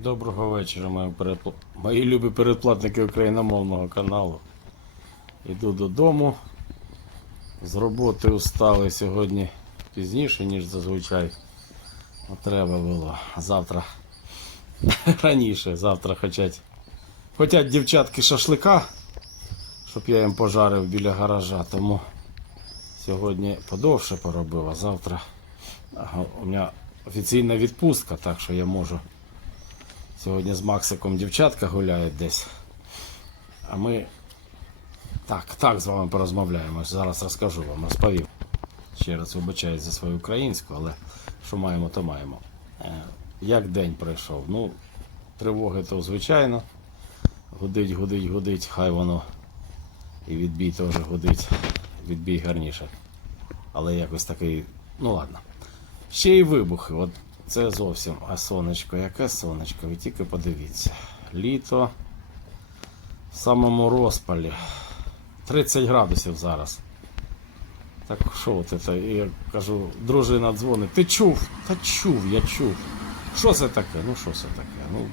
Доброго вечора, мої, передпл... мої любі передплатники україномовного каналу. Іду додому. З роботи устали сьогодні пізніше, ніж зазвичай. А треба було. Завтра раніше, завтра хочуть. Хотять дівчатки шашлика, щоб я їм пожарив біля гаража, тому сьогодні подовше поробив, а завтра у мене офіційна відпустка, так що я можу. Сьогодні з Максиком дівчатка гуляють десь. А ми так, так з вами порозмовляємо. Зараз розкажу вам, розповім. Ще раз вибачаюсь за свою українську, але що маємо, то маємо. Е, Як день пройшов? Ну, тривоги то звичайно. Гудить, гудить, гудить, хай воно і відбій теж гудить. Відбій гарніше. Але якось такий, ну ладно. Ще й вибухи. От це зовсім. А сонечко, яке сонечко, ви тільки подивіться. Літо в самому розпалі. 30 градусів зараз. Так що от це? Я кажу, дружина дзвонить. Ти чув? Та чув, я чув. Що це таке? Ну що це таке? Ну,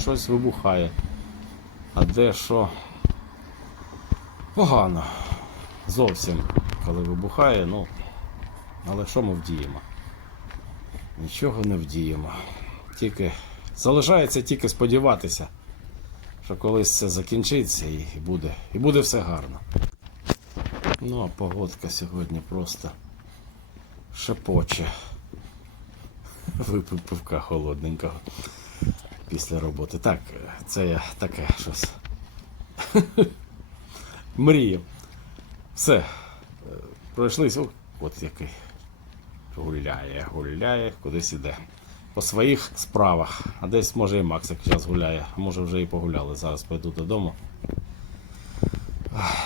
щось вибухає. А де що? Погано. Зовсім, коли вибухає, ну. Але що ми вдіємо? Нічого не вдіємо. Тільки залишається тільки сподіватися, що колись це закінчиться і буде, і буде все гарно. Ну, а погодка сьогодні просто шепоче. Випив пивка холодненького після роботи. Так, це я таке щось. Мріяв. Все. Е, Пройшлись. О, От який гуляє, гуляє, кудись іде. По своїх справах. А десь може і Максик зараз гуляє, а може вже і погуляли. Зараз прийду додому.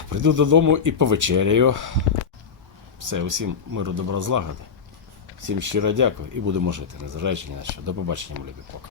Прийду додому і повечеряю. Все, усім миру добра злагоди. Всім щиро дякую і будемо жити, незважаючи ні на що. До побачення, мої любі пока.